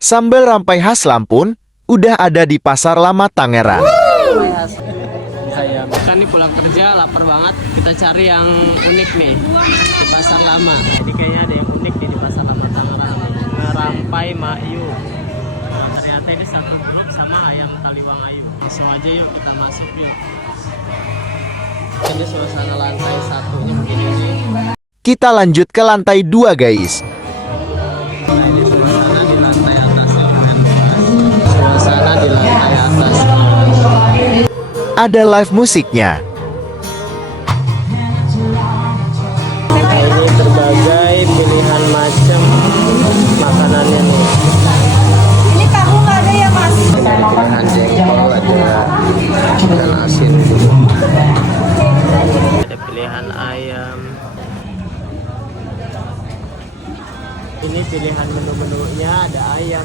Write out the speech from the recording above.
Sambal rampai khas Lampung udah ada di Pasar Lama Tangerang. Kita nih pulang kerja lapar banget, kita cari yang unik nih di Pasar Lama. Jadi kayaknya ada yang unik nih di Pasar Lama Tangerang. Rampai Mayu. Ternyata ini satu grup sama ayam taliwang ayu. Langsung aja yuk kita masuk yuk. Jadi suasana lantai satunya begini nih. Kita lanjut ke lantai 2 guys. Ini suasana di lantai atas ya, suasana di lantai atas. Ada live musiknya. Ini berbagai pilihan macam makanannya nih. Ini tahu nggak ada ya mas? Pilihan jengkol, ada ikan asin, ada pilihan ayam. Ini pilihan menu-menunya, ada ayam.